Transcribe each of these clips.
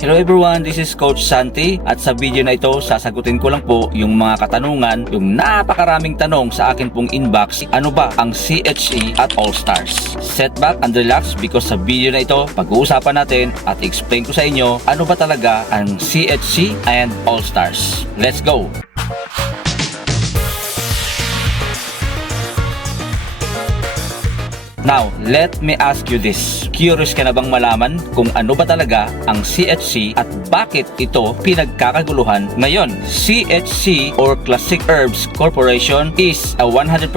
Hello everyone, this is Coach Santi at sa video na ito sasagutin ko lang po yung mga katanungan, yung napakaraming tanong sa akin pong inbox. Ano ba ang CHE at All-Stars? Set back and relax because sa video na ito pag-uusapan natin at explain ko sa inyo ano ba talaga ang CHE and All-Stars. Let's go! Now, let me ask you this. Curious ka na bang malaman kung ano ba talaga ang CHC at bakit ito pinagkakaguluhan ngayon? CHC or Classic Herbs Corporation is a 100%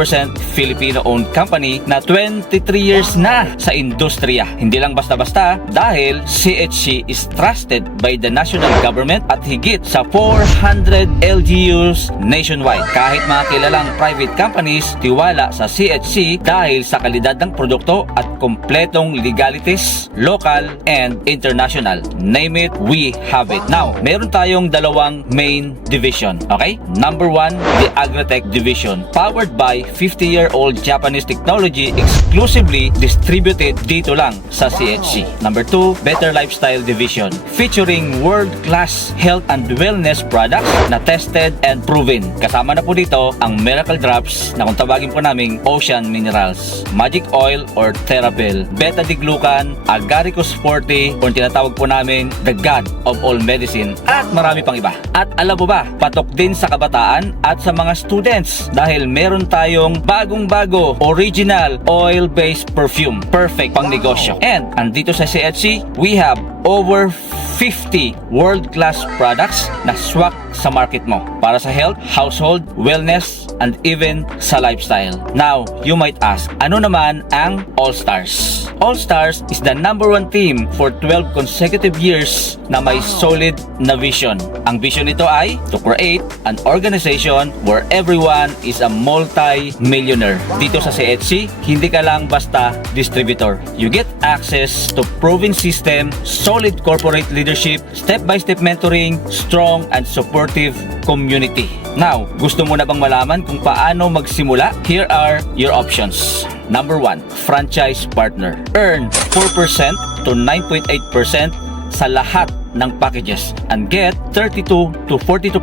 Filipino-owned company na 23 years na sa industriya. Hindi lang basta-basta dahil CHC is trusted by the national government at higit sa 400 LGUs nationwide. Kahit mga kilalang private companies tiwala sa CHC dahil sa kalidad ng produkto at kompletong legalities, local and international. Name it, we have it. Now, meron tayong dalawang main division. Okay? Number 1, the Agritech division. Powered by 50-year-old Japanese technology, exclusively distributed dito lang sa CHC. Number 2, Better Lifestyle division. Featuring world-class health and wellness products na tested and proven. Kasama na po dito ang Miracle Drops na kung tawagin po naming Ocean Minerals, Magic Oil or Therapil, Beta-Diglucan, Agaricus Forte, kung tinatawag po namin the God of all medicine, at marami pang iba. At alam mo ba, patok din sa kabataan at sa mga students dahil meron tayong bagong-bago original oil-based perfume. Perfect pang negosyo. And andito sa CHC, we have over 50 world-class products na swak sa market mo para sa health, household, wellness, and even sa lifestyle. Now, you might ask, ano naman ang All-Stars? All-Stars is the #1 team for 12 consecutive years na may solid na vision. Ang vision nito ay to create an organization where everyone is a multi-millionaire. Dito sa CHC, hindi ka lang basta distributor. You get access to proven system, solid corporate leadership, step-by-step mentoring, strong and supportive community. Now, gusto mo na bang malaman kung paano magsimula? Here are your options. Number 1, franchise partner. Earn 4% to 9.8% sa lahat ng packages and get 32 to 42%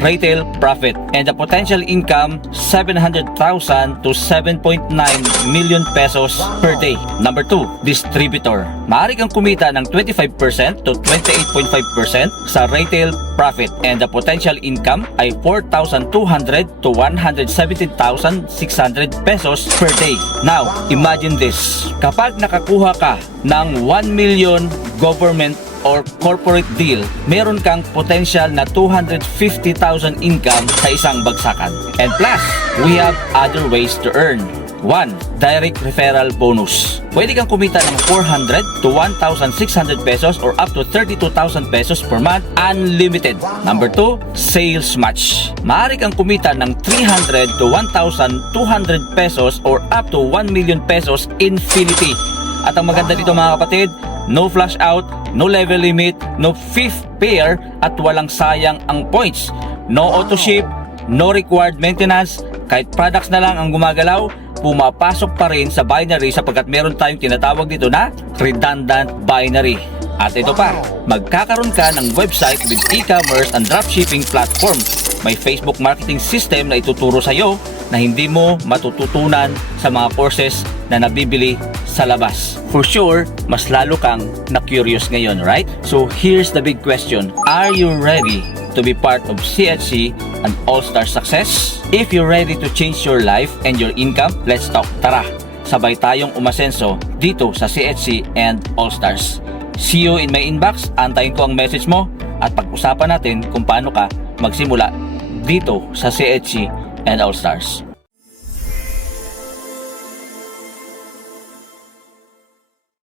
retail profit and the potential income 700,000 to 7.9 million pesos per day. Number 2, distributor. Maaari kang kumita ng 25% to 28.5% sa retail profit and the potential income ay 4,200 to 117,600 pesos per day. Now, imagine this. Kapag nakakuha ka ng 1 million government or corporate deal, meron kang potential na 250,000 income sa isang bagsakan. And plus, we have other ways to earn. 1, direct referral bonus. Pwede kang kumita ng 400 to 1,600 pesos or up to 32,000 pesos per month, unlimited. Number 2, sales match. Maaari kang kumita ng 300 to 1,200 pesos or up to 1 million pesos infinity. At ang maganda dito mga kapatid, no flash out, no level limit, no fifth pair at walang sayang ang points. No auto ship, no required maintenance, kahit products na lang ang gumagalaw, pumapasok pa rin sa binary sapagkat meron tayong tinatawag dito na redundant binary. At ito pa, magkakaroon ka ng website with e-commerce and dropshipping platform. May Facebook marketing system na ituturo sa iyo na hindi mo matututunan sa mga courses na nabibili sa labas. For sure, mas lalo kang na-curious ngayon, right? So here's the big question. Are you ready to be part of CHC and All-Star success? If you're ready to change your life and your income, let's talk. Tara, sabay tayong umasenso dito sa CHC and All-Stars. See you in my inbox. Antayin ko ang message mo at pag-usapan natin kung paano ka magsimula dito sa CHC and All-Stars.